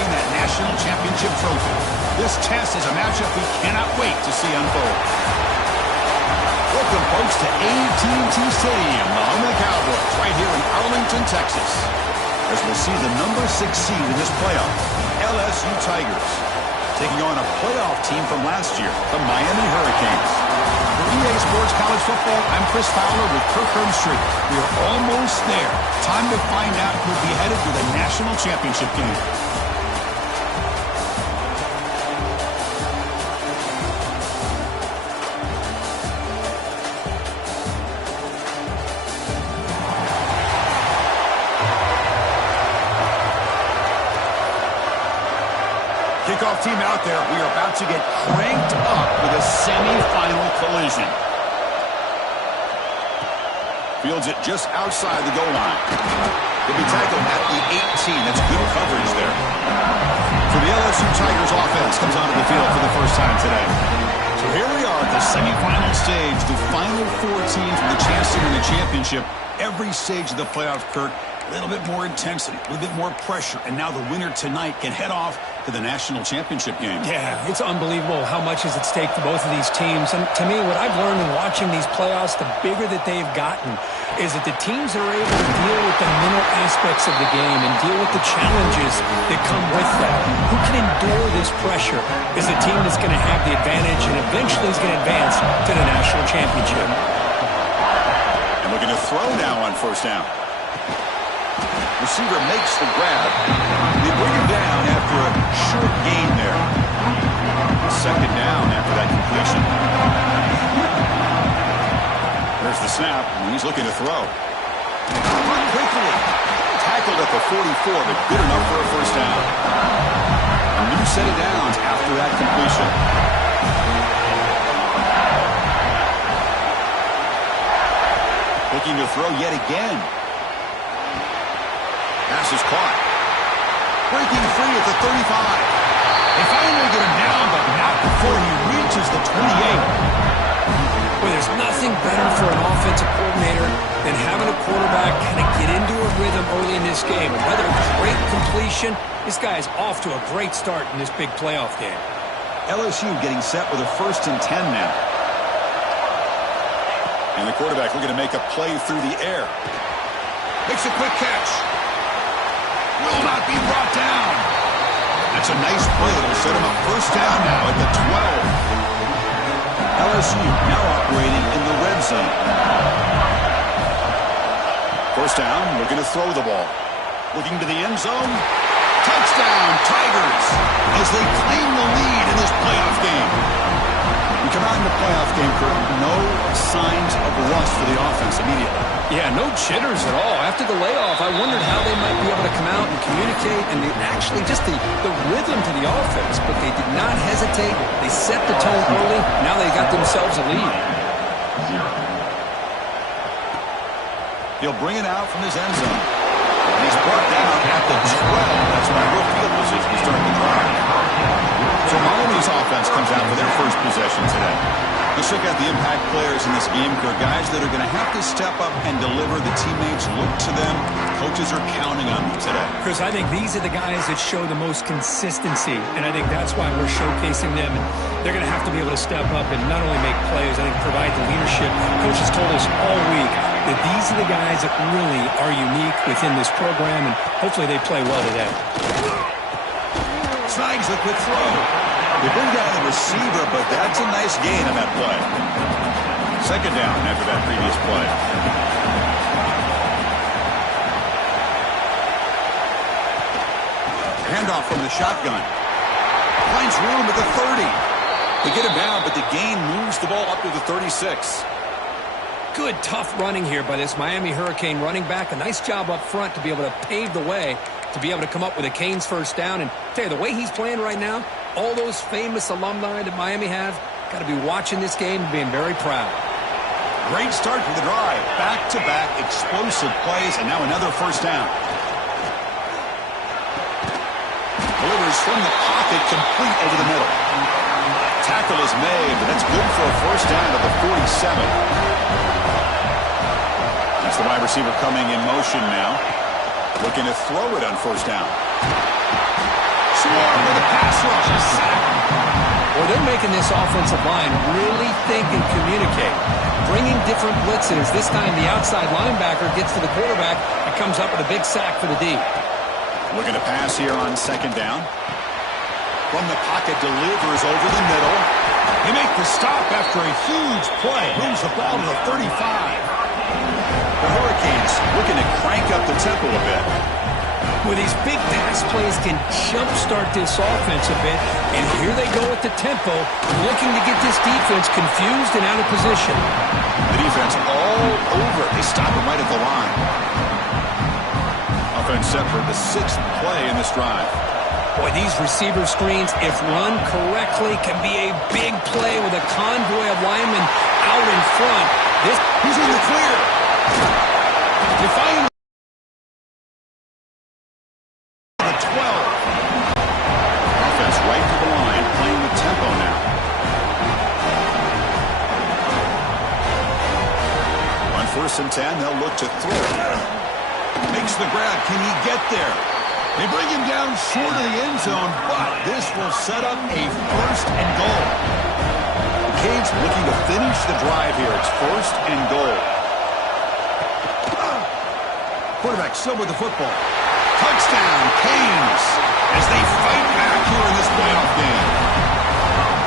chasing that national championship trophy. This test is a matchup we cannot wait to see unfold. Welcome, folks, to S24 Stadium, the home of the Cowboys, right here in Arlington, Texas, as we'll see the number 6 seed in this playoff, LSU Tigers, taking on a playoff team from last year, the Miami Hurricanes. For EA Sports College Football, I'm Chris Fowler with Kirk Herbstreit. We are almost there. Time to find out who'll be headed to the national championship game. Kickoff team out there. We are about to get cranked up with a semi-final collision. Fields it just outside the goal line. He'll be tackled at the 18. That's good coverage there. So the LSU Tigers offense comes onto the field for the first time today. So here we are at the semi-final stage. The final 4 teams with a chance to win the championship. Every stage of the playoffs, Kirk, a little bit more intensity, a little bit more pressure. And now the winner tonight can head off to the national championship game. Yeah, it's unbelievable how much is at stake for both of these teams. And to me, what I've learned in watching these playoffs, the bigger that they've gotten, is that the teams are able to deal with the mental aspects of the game and deal with the challenges that come with that. Who can endure this pressure is the team that's going to have the advantage and eventually is going to advance to the national championship. And looking to throw now on first down. Receiver makes the grab. They bring him down after a short gain there. Second down after that completion. There's the snap, and he's looking to throw. Run quickly. Tackled at the 44, but good enough for a first down. A new set of downs after that completion. Looking to throw yet again. Pass is caught. Breaking free at the 35. They finally get him down, but not before he reaches the 28. Well, there's nothing better for an offensive coordinator than having a quarterback kind of get into a rhythm early in this game. Another great completion. This guy's off to a great start in this big playoff game. LSU getting set with a 1st and 10 now. And the quarterback looking to make a play through the air. Makes a quick catch. Will not be brought down. That's a nice play that will set him up first down now at the 12. LSU now operating in the red zone. First down, looking to throw the ball. Looking to the end zone. Touchdown, Tigers, as they claim the lead in this playoff game. We come out in the playoff game, Kurt, no signs of rust for the offense immediately. Yeah, no jitters at all. After the layoff, I wondered how they might be able to come out and communicate and actually just the rhythm to the offense. But they did not hesitate. They set the tone early. Now they got themselves a lead. He'll bring it out from his end zone. He's brought down at the 12. That's my real field position to start the drive. So Miami's offense comes out for their first possession today. Let's check out the impact players in this game, Kirk. Guys that are going to have to step up and deliver. The teammates look to them. Coaches are counting on them today. Chris, I think these are the guys that show the most consistency, and I think that's why we're showcasing them. And they're going to have to be able to step up and not only make plays, I think provide the leadership. Coaches told us all week that these are the guys that really are unique within this program, and hopefully they play well today. Snags the quick throw. They bring down the receiver, but that's a nice gain on that play. Second down after that previous play. Handoff from the shotgun. Finds room at the 30. They get him down, but the gain moves the ball up to the 36. Good, tough running here by this Miami Hurricane running back. A nice job up front to be able to pave the way, to be able to come up with a Canes first down. And tell you, the way he's playing right now, all those famous alumni that Miami have, got to be watching this game and being very proud. Great start to the drive. Back-to-back explosive plays, and now another first down. Delivers from the pocket, complete over the middle. Tackle is made, but that's good for a first down at the 47. That's the wide receiver coming in motion now. Looking to throw it on first down. they're making this offensive line really think and communicate. Bringing different blitzes. This time the outside linebacker gets to the quarterback and comes up with a big sack for the D. Looking to pass here on second down. From the pocket, delivers over the middle. They make the stop after a huge play. Moves the ball to the 35. The Hurricanes looking to crank up the tempo a bit. Well, these big pass plays can jumpstart this offense a bit, and here they go with the tempo, looking to get this defense confused and out of position. The defense all over. They stop him right at the line. Offense set for the 6th play in this drive. Boy, these receiver screens, if run correctly, can be a big play with a convoy of linemen out in front. He's in the clear. Defying the 12. Offense right to the line, playing with tempo now. On 1st and 10, they'll look to throw. Makes the grab. Can he get there? They bring him down short of the end zone, but this will set up a 1st and goal. The Canes looking to finish the drive here. It's 1st and goal. Quarterback still with the football. Touchdown, Canes, as they fight back here in this playoff game.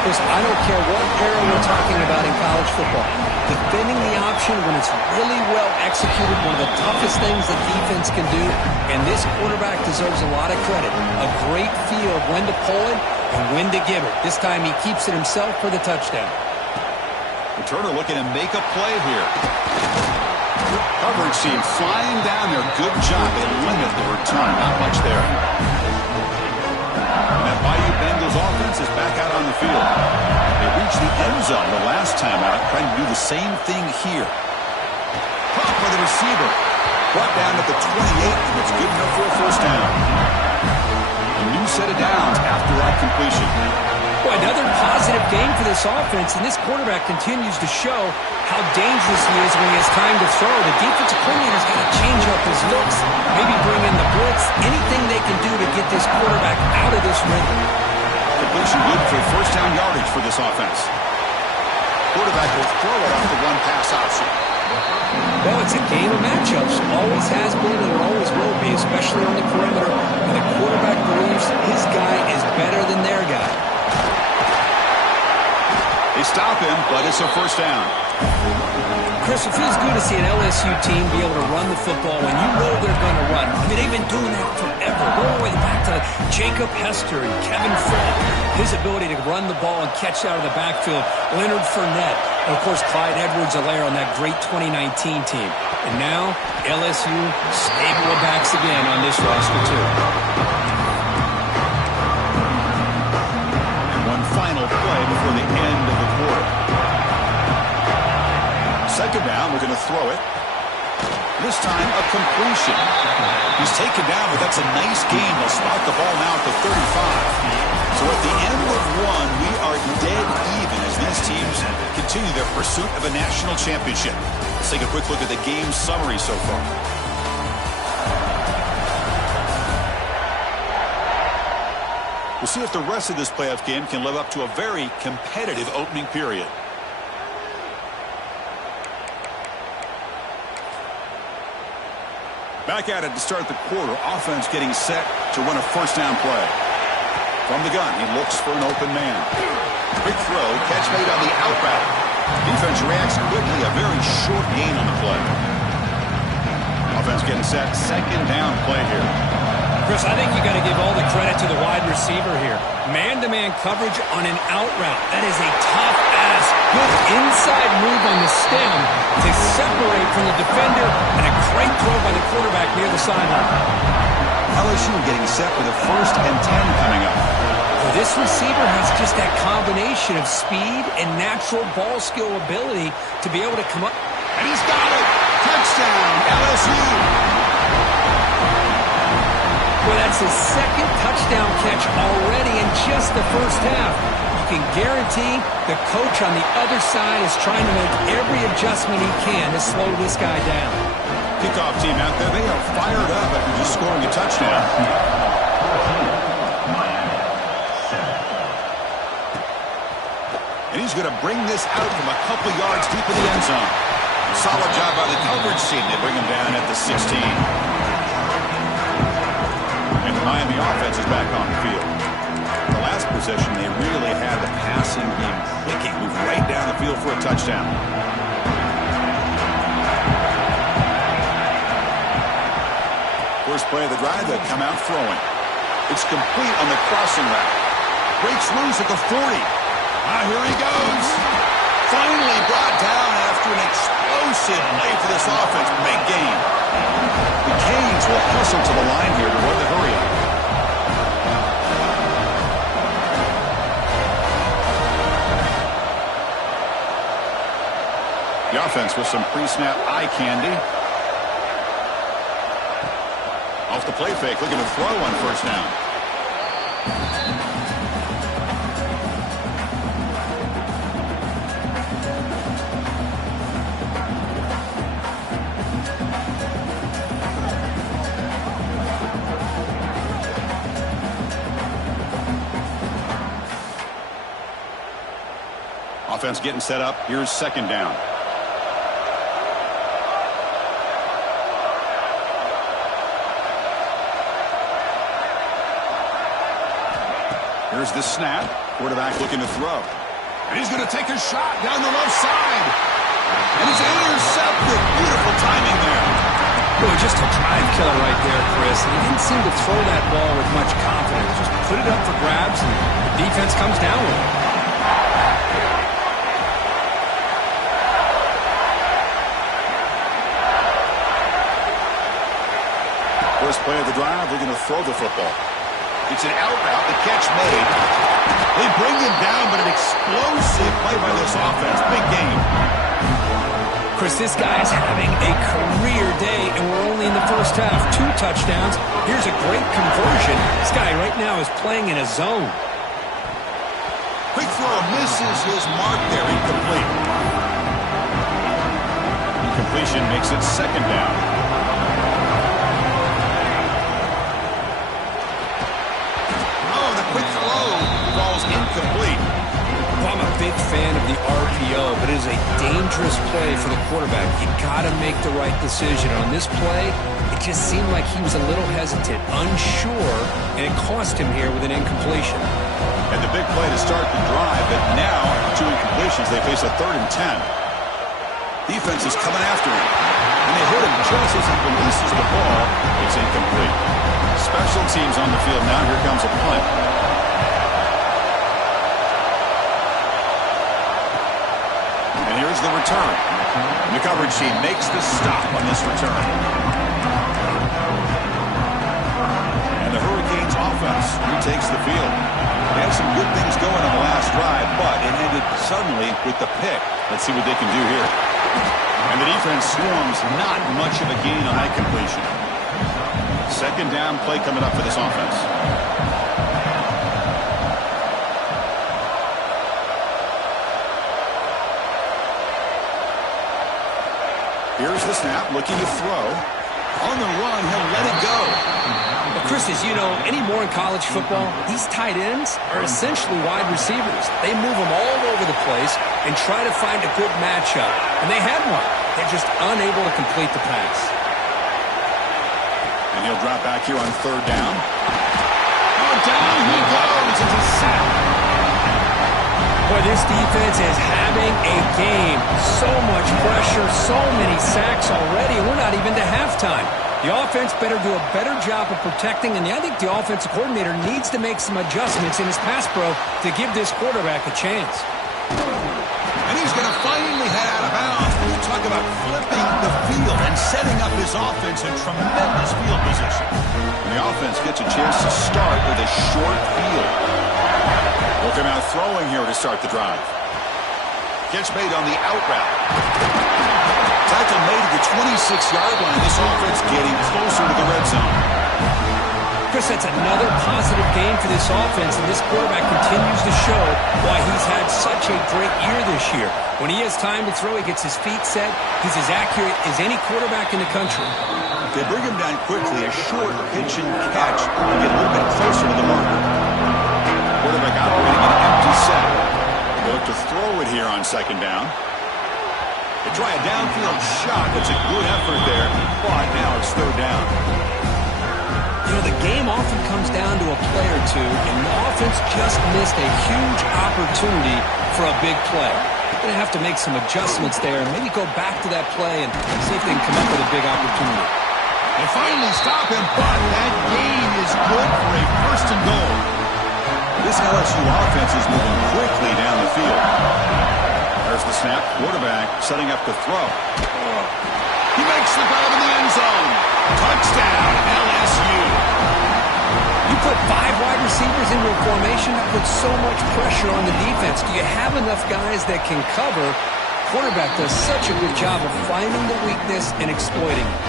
Listen, I don't care what era we're talking about in college football. Defending the option when it's really well executed, one of the toughest things that defense can do, and this quarterback deserves a lot of credit. A great feel of when to pull it and when to give it. This time he keeps it himself for the touchdown. Returner looking to make a play here. Coverage team flying down there. Good job. They limit the return. Not much there. And that Bayou Bengals offense is back out on the field. They reached the end zone the last time out, trying to do the same thing here. Caught by the receiver. Brought down at the 28, and it's good enough for a 1st down. A new set of downs after that completion. Well, another positive game for this offense, and this quarterback continues to show how dangerous he is when he has time to throw. The defensive coordinator's got to change up his looks, maybe bring in the blitz, anything they can do to get this quarterback out of this rhythm. Completion good for 1st down yardage for this offense. Quarterback will throw it off the one pass option. Well, it's a game of matchups. Always has been and always will be, especially on the perimeter, when the quarterback believes his guy is better than their guy. They stop him, but it's a 1st down. Chris, it feels good to see an LSU team be able to run the football when you know they're going to run. I mean, they've been doing that forever. Go all the way back to Jacob Hester and Kevin Fred. His ability to run the ball and catch out of the backfield. Leonard Fournette. And, of course, Clyde Edwards-Helaire on that great 2019 team. And now, LSU stable of backs again on this roster, too. And one final play before the end of the quarter. 2nd down, we're going to throw it. This time, a completion. He's taken down, but that's a nice gain. They'll spot the ball now at the 35. So at the end of one, we are dead even as these teams continue their pursuit of a national championship. Let's take a quick look at the game summary so far. We'll see if the rest of this playoff game can live up to a very competitive opening period. Back at it to start the quarter. Offense getting set to run a 1st down play. From the gun, he looks for an open man. Quick throw, catch made on the out route. Defense reacts quickly, a very short gain on the play. Offense getting set, 2nd down play here. Chris, I think you got to give all the credit to the wide receiver here. Man-to-man coverage on an out route. That is a tough-ass, good inside move on the stem to separate from the defender, and a great throw by the quarterback near the sideline. LSU getting set for the 1st and 10 coming up. Well, this receiver has just that combination of speed and natural ball skill ability to be able to come up. And he's got it! Touchdown, LSU! Well, that's his 2nd touchdown catch already in just the 1st half. You can guarantee the coach on the other side is trying to make every adjustment he can to slow this guy down. Kickoff team out there, they are fired up after just scoring a touchdown. he's going to bring this out from a couple yards deep in the end zone. Solid job by the coverage team. They bring him down at the 16. And the Miami offense is back on the field. The last possession, they really had the passing game clicking. Moved right down the field for a touchdown. First play of the drive, they come out throwing. It's complete on the crossing route. Breaks loose at the 40. Here he goes. Finally brought down after an explosive play for this offense. Big gain. The Canes will hustle to the line here to run the hurry up. The offense with some pre-snap eye candy. Off the play fake, looking to throw on first down. Offense getting set up. Here's second down. Here's the snap. Quarterback looking to throw. And he's going to take a shot down the left side. And it's intercepted. Beautiful timing there. Boy, just a drive killer right there, Chris. He didn't seem to throw that ball with much confidence. Just put it up for grabs, and the defense comes down with it. First play of the drive, we're going to throw the football. It's an out route, the catch made. They bring him down, but an explosive play by this offense. Big game. Chris, this guy is having a career day, and we're only in the first half. 2 touchdowns. Here's a great conversion. This guy right now is playing in a zone. Quick throw misses his mark there, incomplete. Incompletion makes it second down. Incomplete. Well, I'm a big fan of the RPO, but it is a dangerous play for the quarterback. You got to make the right decision. On this play, it just seemed like he was a little hesitant, unsure, and it cost him here with an incompletion. And the big play to start the drive, but now 2 incompletions. They face a 3rd and 10. Defense is coming after him, and they hit him just as he releases the ball. It's incomplete. Special teams on the field now. Here comes a punt. And here's the return. The coverage team makes the stop on this return. And the Hurricanes offense retakes the field. They had some good things going on the last drive, but it ended suddenly with the pick. Let's see what they can do here. And the defense swarms, not much of a gain on that completion. Second down play coming up for this offense. Here's the snap, looking to throw. On the run, he'll let it go. Well, Chris, as you know, anymore in college football, these tight ends are essentially wide receivers. They move them all over the place and try to find a good matchup. And they had one. They're just unable to complete the pass. And he'll drop back here on 3rd down. Oh, down he goes. It's a sack. Boy, this defense is having a game. So much pressure, so many sacks already, and we're not even to halftime. The offense better do a better job of protecting, and I think the offensive coordinator needs to make some adjustments in his pass pro to give this quarterback a chance. And he's going to finally head out of bounds. You talk about flipping the field and setting up his offense in tremendous field position. And the offense gets a chance to start with a short field. We'll come out throwing here to start the drive. Catch made on the out route. Tackle made at the 26-yard line. This offense getting closer to the red zone. Chris, that's another positive game for this offense, and this quarterback continues to show why he's had such a great year this year. When he has time to throw, he gets his feet set. He's as accurate as any quarterback in the country. They bring him down quickly. A short pitch and catch to get a little bit closer to the marker. Quarterback operating an empty set. They look to throw it on second down. They try a downfield shot. That's a good effort there, but now it's third down. You know, the game often comes down to a play or two, and the offense just missed a huge opportunity for a big play. They're going to have to make some adjustments there and maybe go back to that play and see if they can come up with a big opportunity. They finally stop him, but that gain is good for a first and goal. This LSU offense is moving quickly down the field. There's the snap. Quarterback setting up to throw. He makes the grab in the end zone. Touchdown, LSU. You put 5 wide receivers into a formation, that puts so much pressure on the defense. Do you have enough guys that can cover? Quarterback does such a good job of finding the weakness and exploiting it.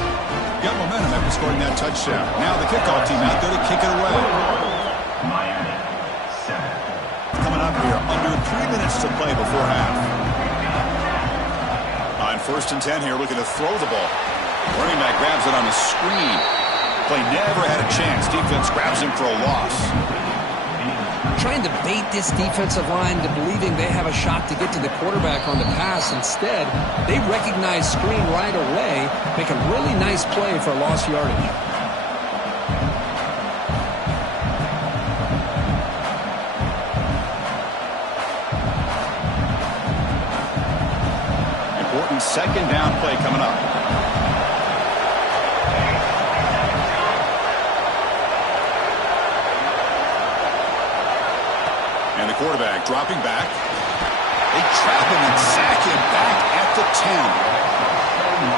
Got momentum after scoring that touchdown. Now the kickoff team out there to kick it away. Coming up here, under 3 minutes to play before half. On first and 10 here, looking to throw the ball. Running back grabs it on a screen. Play never had a chance. Defense grabs him for a loss. Trying to bait this defensive line to believing they have a shot to get to the quarterback on the pass. Instead, they recognize screen right away, make a really nice play for lost yardage. Important second down play coming up. And the quarterback dropping back. They trap him and sack him back at the 10.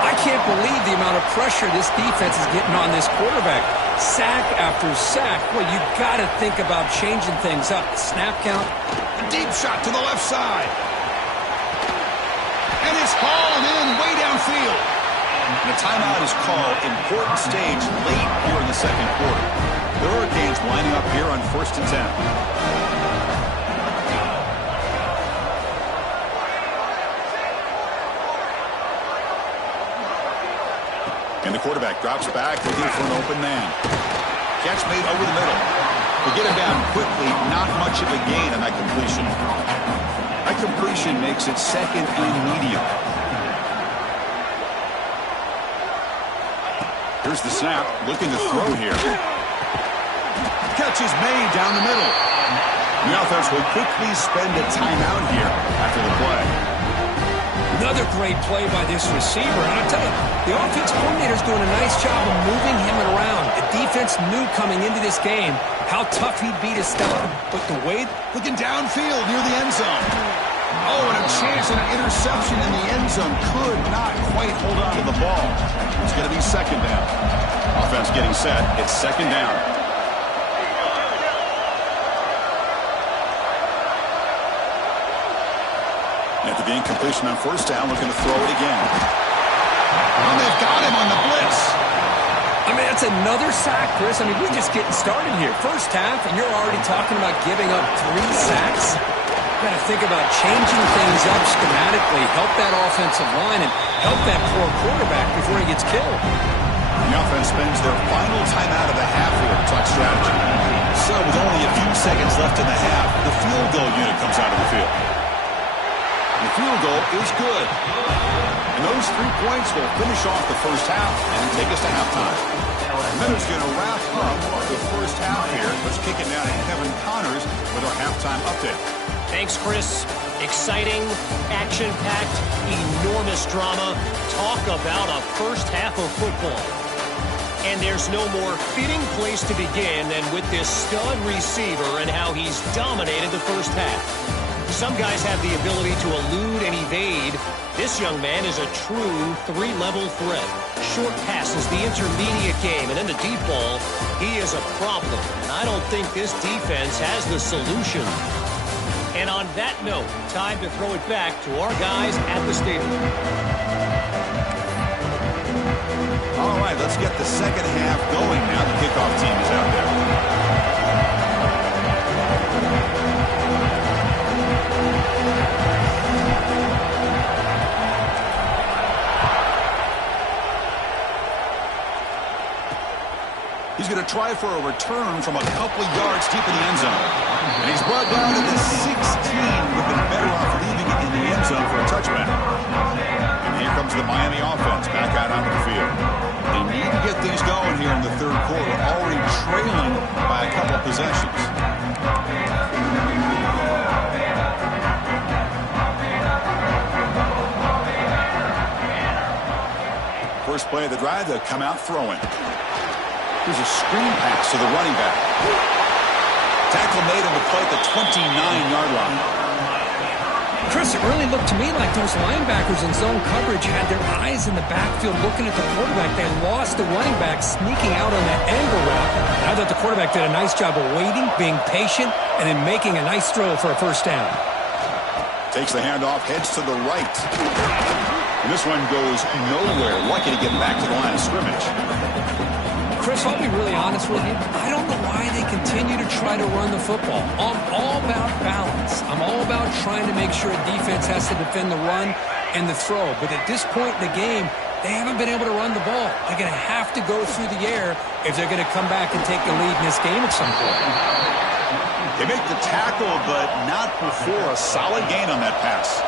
I can't believe the amount of pressure this defense is getting on this quarterback. Sack after sack. Well, you got to think about changing things up. Snap count. A deep shot to the left side. And it's hauled in way downfield. And a timeout is called. Important stage late here in the second quarter. The Hurricanes lining up here on first and 10. And the quarterback drops back, looking for an open man. Catch made over the middle. They get him down quickly, not much of a gain on that completion. That completion makes it second and medium. Here's the snap, looking to throw here. Catch is made down the middle. The offense will quickly spend a timeout here after the play. Another great play by this receiver. And I'll tell you, the offense coordinator's doing a nice job of moving him around. The defense knew coming into this game how tough he'd be to stop. But the way... Looking downfield near the end zone. Oh, and a chance at an interception in the end zone. Could not quite hold on to the ball. It's going to be second down. Offense getting set. It's second down. After the incompletion on first down, looking to throw it again. And they've got him on the blitz. I mean, that's another sack, Chris. I mean, we're just getting started here. First half, and you're already talking about giving up 3 sacks. You've got to think about changing things up schematically, help that offensive line, and help that poor quarterback before he gets killed. The offense spends their final timeout of the half here to talk strategy. So with only a few seconds left in the half, the field goal unit comes out of the field. The field goal is good. And those 3 points will finish off the first half and take us to halftime. And then it's going to wrap up the first half here. Let's kick it down to Kevin Connors with our halftime update. Thanks, Chris. Exciting, action-packed, enormous drama. Talk about a first half of football. And there's no more fitting place to begin than with this stud receiver and how he's dominated the first half. Some guys have the ability to elude and evade. This young man is a true 3-level threat. Short passes, the intermediate game, and then the deep ball. He is a problem, and I don't think this defense has the solution. And on that note, time to throw it back to our guys at the stadium. All right, let's get the second half going now. The kickoff team is out there. He's going to try for a return from a couple of yards deep in the end zone. And he's brought down to the 16. Would have been better off leaving it in the end possessions. First play of the drive, they'll come out throwing. Here's a screen pass to the running back. Tackle made on the play at the 29-yard line. Chris, it really looked to me like those linebackers in zone coverage had their eyes in the backfield looking at the quarterback. They lost the running back sneaking out on that angle route. And I thought the quarterback did a nice job of waiting, being patient, and then making a nice throw for a first down. Takes the handoff, heads to the right. And this one goes nowhere. Lucky to get back to the line of scrimmage. Chris, I'll be really honest with you. I don't know why they continue to try to run the football. I'm all about balance. I'm all about trying to make sure a defense has to defend the run and the throw. But at this point in the game, they haven't been able to run the ball. They're going to have to go through the air if they're going to come back and take the lead in this game at some point. They make the tackle, but not before a solid gain on that pass.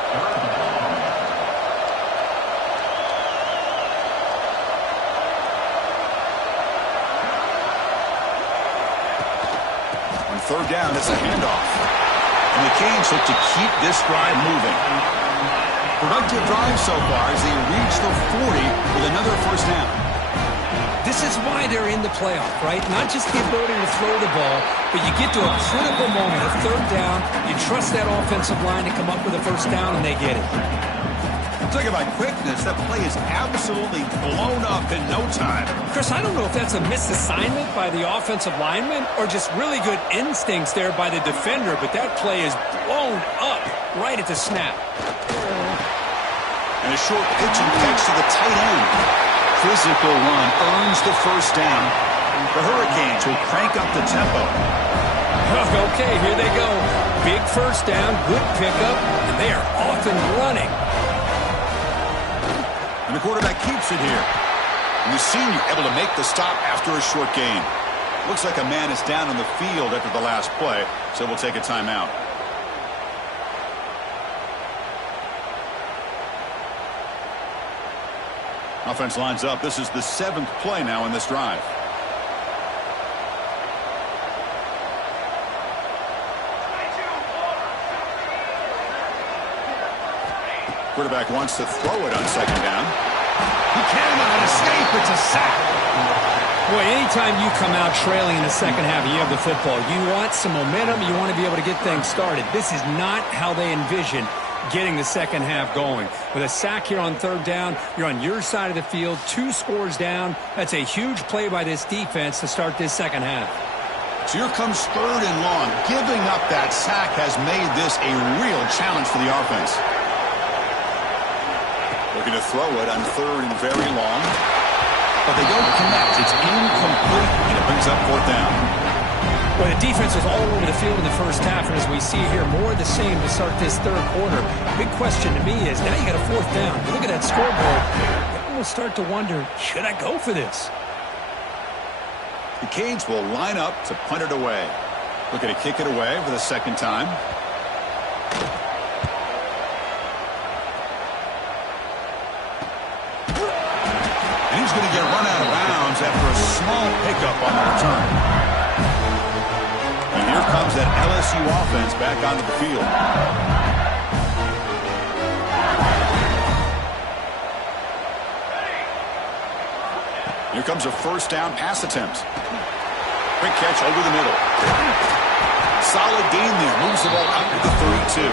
Third down, it's a handoff. And the Canes look to keep this drive moving. Productive drive so far as they reach the 40 with another first down. This is why they're in the playoff, right? Not just the ability to throw the ball, but you get to a critical moment, a third down, you trust that offensive line to come up with a first down, and they get it. Talking about quickness, that play is absolutely blown up in no time. Chris, I don't know if that's a misassignment by the offensive lineman or just really good instincts there by the defender, but that play is blown up right at the snap. And a short pitch and catch to the tight end. Physical run earns the first down. The Hurricanes will crank up the tempo. Okay, here they go. Big first down, good pickup, and they are off and running. And the quarterback keeps it here. And the senior able to make the stop after a short gain. Looks like a man is down on the field after the last play, so we'll take a timeout. Offense lines up. This is the 7th play now in this drive. Quarterback wants to throw it on second down. He cannot escape. It's a sack. Boy, anytime you come out trailing in the second half and you have the football, you want some momentum. You want to be able to get things started. This is not how they envision getting the second half going. With a sack here on third down, you're on your side of the field, 2 scores down. That's a huge play by this defense to start this second half. So here comes third and long. Giving up that sack has made this a real challenge for the offense. Looking to throw it on third and very long. But they don't connect. It's incomplete, and it brings up fourth down. Well, the defense was all over the field in the first half, and as we see here, more of the same to start this third quarter. Big question to me is, now you got a fourth down. You look at that scoreboard, you almost start to wonder, should I go for this? The Canes will line up to punt it away. Looking to kick it away for the second time. He's going to get run out of bounds after a small pickup on the return. And here comes that LSU offense back onto the field. Here comes a first down pass attempt. Quick catch over the middle. Solid gain there. Moves the ball out to the 32.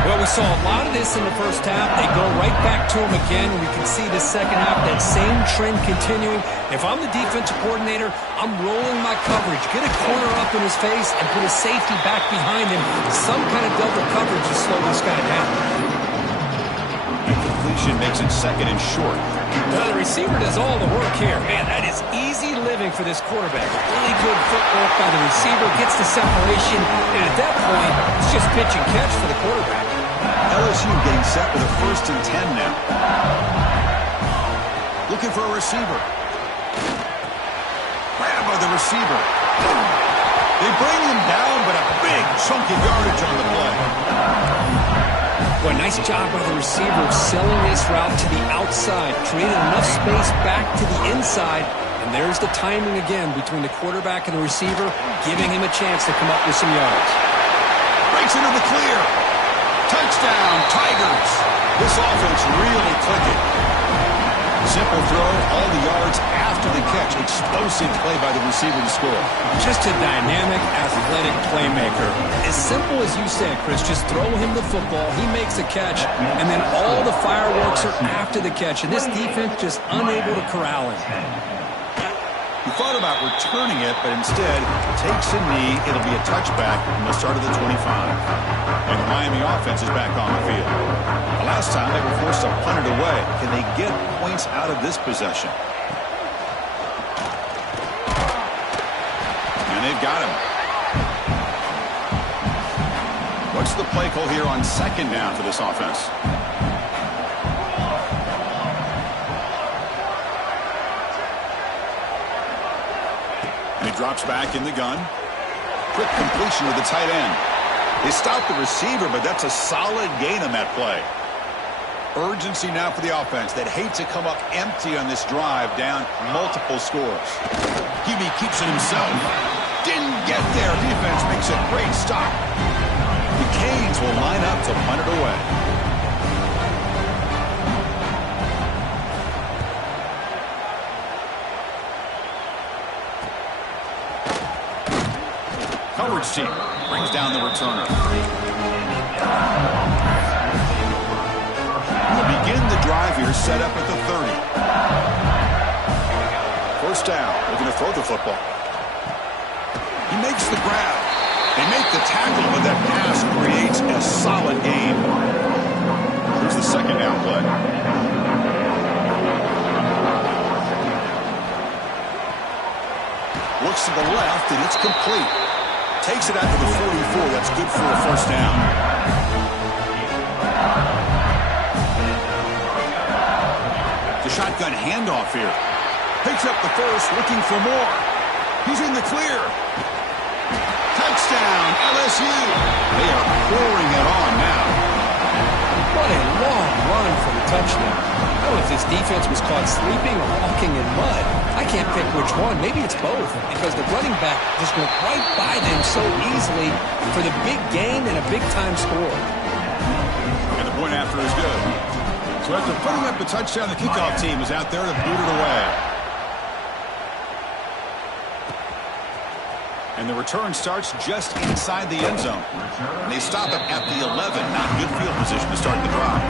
Well, we saw a lot of this in the first half. They go right back to him again. We can see the second half, that same trend continuing. If I'm the defensive coordinator, I'm rolling my coverage. Get a corner up in his face and put a safety back behind him. Some kind of double coverage to slow this guy down. Completion makes it second and short. Well, the receiver does all the work here. Man, that is easy living for this quarterback. Really good footwork by the receiver. Gets the separation. And at that point, it's just pitch and catch for the quarterback. LSU getting set with a 1st and 10 now. Looking for a receiver. Grabbed by the receiver. They bring him down, but a big chunk of yardage on the play. Boy, nice job by the receiver selling this route to the outside, created enough space back to the inside, and And there's the timing again between the quarterback and the receiver, giving him a chance to come up with some yards. Breaks into the clear. Touchdown, Tigers. This offense really clicking. Simple throw, all the yards after the catch. Explosive play by the receiver to score. Just a dynamic, athletic playmaker. As simple as you said, Chris, just throw him the football, he makes a catch, and then all the fireworks are after the catch, and this defense just unable to corral him. He thought about returning it, but instead takes a knee. It'll be a touchback from the start of the 25. And the Miami offense is back on the field. The last time they were forced to punt it away. Can they get points out of this possession? And they've got him. What's the play call here on second down for this offense? And he drops back in the gun. Quick completion to the tight end. They stopped the receiver, but that's a solid gain on that play. Urgency now for the offense that hates to come up empty on this drive, down multiple scores. QB keeps it himself. Didn't get there. Defense makes a great stop. The Canes will line up to punt it away. Coverage team brings down the returner. We'll begin the drive here, set up at the 30. First down, looking to throw the football. He makes the grab. They make the tackle, but that pass creates a solid gain. Here's the second down play. Looks to the left, and it's complete. Takes it out to the 44. That's good for a first down. The shotgun handoff here. Picks up the first, looking for more. He's in the clear. Touchdown, LSU. They are pouring it on now. What a long run for the touchdown. I don't know if this defense was caught sleeping or walking in mud. I can't pick which one. Maybe it's both, because the running back just went right by them so easily for the big gain and a big-time score. And the point after is good. So after putting up the touchdown, the kickoff team is out there to boot it away. And the return starts just inside the end zone. And they stop it at the 11. Not good field position to start the drive.